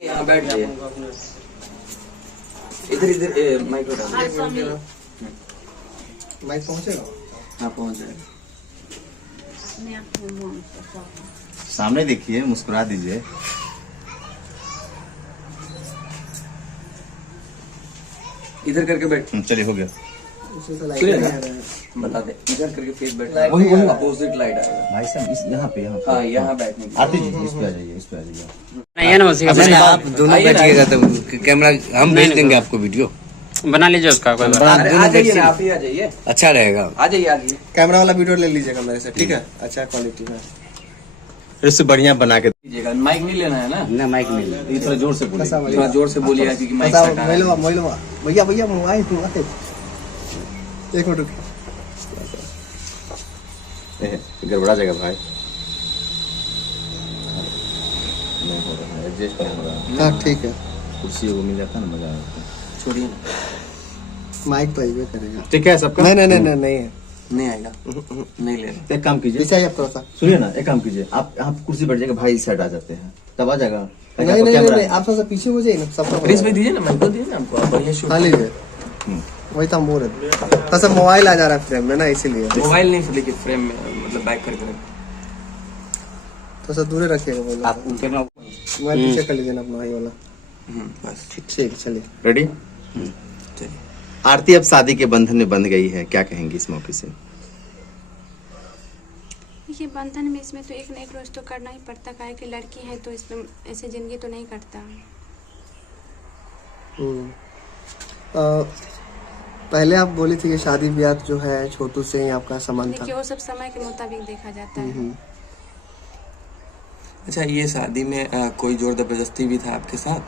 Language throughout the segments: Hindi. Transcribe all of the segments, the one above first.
यहाँ बैठ जाइए। इधर इधर माइक माइक पहुंचेगा? हाँ पहुंच जाएगा। सामने देखिए, मुस्कुरा दीजिए। इधर करके बैठ। चलिए, हो गया। क्लियर है? बता दे। इधर करके फेस बैठ। वही अपोजिट लाइट आएगा भाई साहब इस यहाँ पे हाँ यहाँ बैठने की। आरती जी, इस पे आ जाइए, इस पे आ जाइए। नहीं ना उसी का आप दोनों बैठिएगा तो कैमरा हम भेज देंगे आपको, वीडियो बना लीजिए उसका कोई बात अरे आ जाइए ना, आप ही आ जाइए। अच्छा रहेगा। आ जाइए आ जाइए। कैमरा वाला वीडियो ले लीजिएगा मेरे से, ठीक है? अच्छा क्वालिटी में इससे बढ़िया बना के दीजिएगा। माइक नहीं लेना है ना? ना माइक नहीं ये थोड़ा जोर से बोलिए। थोड़ा जोर से बोलिएगा क्योंकि माइक भैया भैया मोबाइल एक मिनट गड़बड़ा जाएगा भाई। नहीं हो रहा है, एडजस्ट नहीं हो रहा है। हाँ ठीक है, कुर्सी वो मिल जाता ना, मजा आता। छोड़िए ना। माइक तो ये करेगा। ठीक है सबका? नहीं नहीं नहीं नहीं है, नहीं आएगा। नहीं लेना। एक काम कीजिए, पीछे आप थोड़ा सा। सुनिए ना, एक काम कीजिए, आप कुर्सी बैठ जाएगा, भाई इस साइड आ जाते हैं, तब आ जाएगा। नहीं नहीं नहीं, आप थोड़ा सा पीछे हो जाइए ना, सबका प्लीज भाई दीजिए ना, माइक तो दीजिए ना हमको। आप बढ़िया शूट हाँ लीजिए। वही तो हम बोल रहे थे, थोड़ा सा मोबाइल आ जा रहा है फ्रेम में ना, इसीलिए मोबाइल नहीं लेकिन फ्रेम में मतलब बैक करके थोड़ा सा दूर रखिएगा। आप उनके ना मोबाइल पीछे कर लीजिए ना अपना भाई वाला। बस ठीक है, चलिए। रेडी? चलिए। आरती अब शादी के बंधन में बंध गई है, क्या कहेंगी इस मौके से? ये बंधन में इसमें तो एक न एक रोज तो करना ही पड़ता है कि लड़की है तो इसमें ऐसे जिंदगी तो नहीं करता। पहले आप बोली थी कि शादी ब्याह जो है छोटू से ही आपका संबंध था। देखिए वो सब समय के मुताबिक देखा जाता है। अच्छा, ये शादी में कोई जोर जबरदस्ती भी था आपके साथ?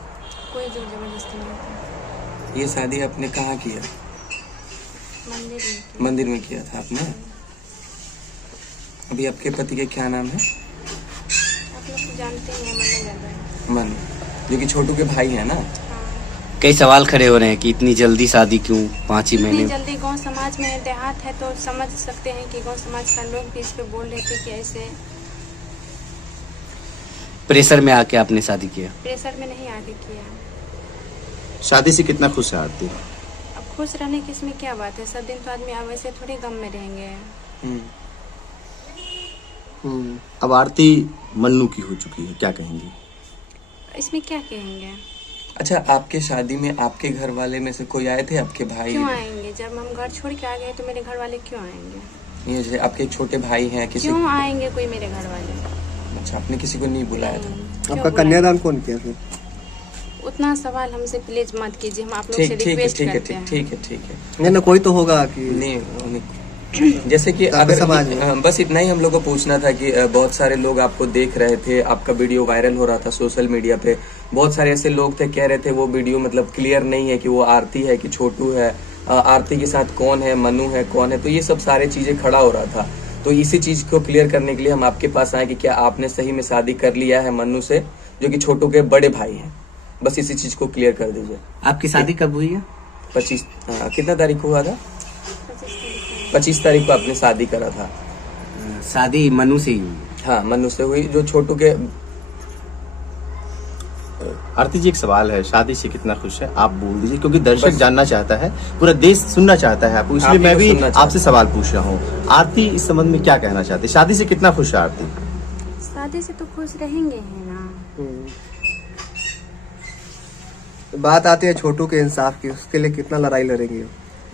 कोई जोर जबरदस्ती नहीं था। ये शादी आपने कहाँ किया? मंदिर में। मंदिर में किया था आपने? अभी आपके पति का क्या नाम है? आप लोग तो जानते ही हैं, मनु यादव है। मन, जो कि छोटू के भाई है ना? हाँ। कई सवाल खड़े हो रहे हैं कि इतनी जल्दी शादी क्यों, 5 ही इतनी महीने। जल्दी गांव समाज में देहात है तो समझ सकते हैं कि गांव समाज का लोग भी इस पे बोल रहे थे कि ऐसे प्रेशर में आके आपने शादी किया? प्रेशर में नहीं आगे किया। शादी से कितना खुश है आरती? अब खुश रहने की इसमें क्या बात है, सब दिन तो आदमी अब ऐसे थोड़ी गम में रहेंगे। अब आरती मन्नू की हो चुकी है, क्या कहेंगी? इसमें क्या कहेंगे? अच्छा, आपके शादी में आपके घर वाले में से कोई आए थे? आपके भाई? क्यों आएंगे? जब हम घर छोड़ के आ गए तो मेरे घर वाले क्यों आएंगे? ये जैसे आपके छोटे भाई हैं किसी? क्यों आएंगे कोई मेरे घर वाले? अच्छा, आपने किसी को नहीं बुलाया था? आपका कन्यादान कौन किया फिर? उतना सवाल हमसे प्लीज मत कीजिए, हम आप लोग ठीक से ठीक है रिक्वेस्ट ठीक है करते हैं। ठीक है ठीक है। नहीं ना, कोई तो होगा कि नहीं जैसे कि आपके समाज में। अगर बस इतना ही हम लोग को पूछना था कि बहुत सारे लोग आपको देख रहे थे, आपका वीडियो वायरल हो रहा था सोशल मीडिया पे। बहुत सारे ऐसे लोग थे, कह रहे थे वो वीडियो मतलब क्लियर नहीं है कि वो आरती है कि छोटू है, आरती के साथ कौन है, मनु है, कौन है। तो ये सब सारे चीजें खड़ा हो रहा था। तो इसी चीज को क्लियर करने के लिए हम आपके पास आए कि क्या आपने सही में शादी कर लिया है मन्नू से, जो कि छोटू के बड़े भाई हैं। बस इसी चीज को क्लियर कर दीजिए। आपकी शादी कब हुई है? 25 कितना तारीख को हुआ था? 25 तारीख को आपने शादी करा था। शादी मनु से ही हुई? हाँ, मनु से हुई। जो छोटू के आरती जी, एक सवाल है, शादी से कितना खुश है आप बोल दीजिए, क्योंकि दर्शक जानना चाहता है, पूरा देश सुनना चाहता है आपको, इसलिए मैं भी आपसे सवाल पूछ रहा हूँ। आरती इस संबंध में क्या कहना चाहती है? शादी से कितना खुश है आरती? शादी से तो खुश रहेंगे ही ना। बात आती है छोटू के इंसाफ की, उसके लिए कितना लड़ाई लड़ेंगे?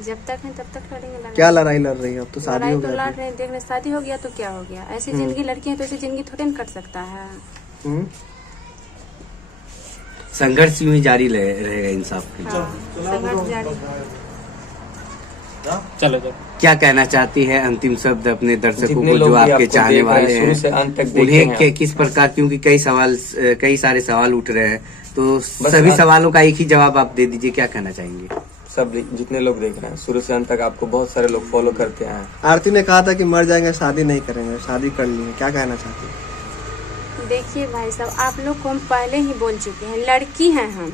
जब तक है तब तक लड़ेंगे। लड़ाई क्या लड़ाई लड़ रही है? अब तो शादी लड़ाई हो तो गया। लड़ रहे, देख रहे, शादी हो गया तो क्या हो गया? ऐसी जिंदगी, लड़की है तो ऐसी जिंदगी थोड़ी ना कट सकता है। संघर्ष यूं ही जारी रहेगा इंसाफ के लिए। संघर्ष जारी। चलो क्या कहना चाहती है अंतिम शब्द अपने दर्शकों जितने को, लोग जो भी आपके आपको चाहने देख रहे हैं, वाले शुरू से अंत तक हैं, देखे उन्हें हैं। किस प्रकार, क्योंकि कई सारे सवाल उठ रहे हैं, तो सभी आप- सवालों का एक ही जवाब आप दे दीजिए, क्या कहना चाहेंगे? सब जितने लोग देख रहे हैं, शुरू से अंत तक आपको बहुत सारे लोग फॉलो करते हैं। आरती ने कहा था कि मर जाएंगे, शादी नहीं करेंगे, शादी कर ली है, क्या कहना चाहती है? देखिए भाई साहब, आप लोग को हम पहले ही बोल चुके हैं, लड़की हैं हम।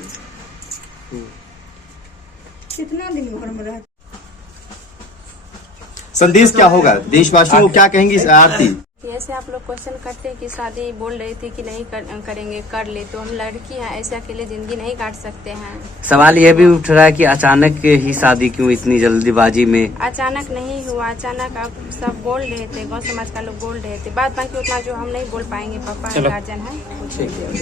कितना दिन में संदेश क्या होगा देशवासियों को, क्या कहेंगी आरती? ऐसे आप लोग क्वेश्चन करते हैं कि शादी बोल रही थी कि नहीं करेंगे, कर ले, तो हम लड़की हैं, ऐसे अकेले जिंदगी नहीं काट सकते हैं। सवाल ये भी उठ रहा है कि अचानक ही शादी क्यों, इतनी जल्दीबाजी में? अचानक नहीं हुआ, अचानक आप सब बोल रहे थे, गाँव समाज का लोग बोल रहे थे, बात बाकी उतना जो हम नहीं बोल पाएंगे, पापा गार्जियन है।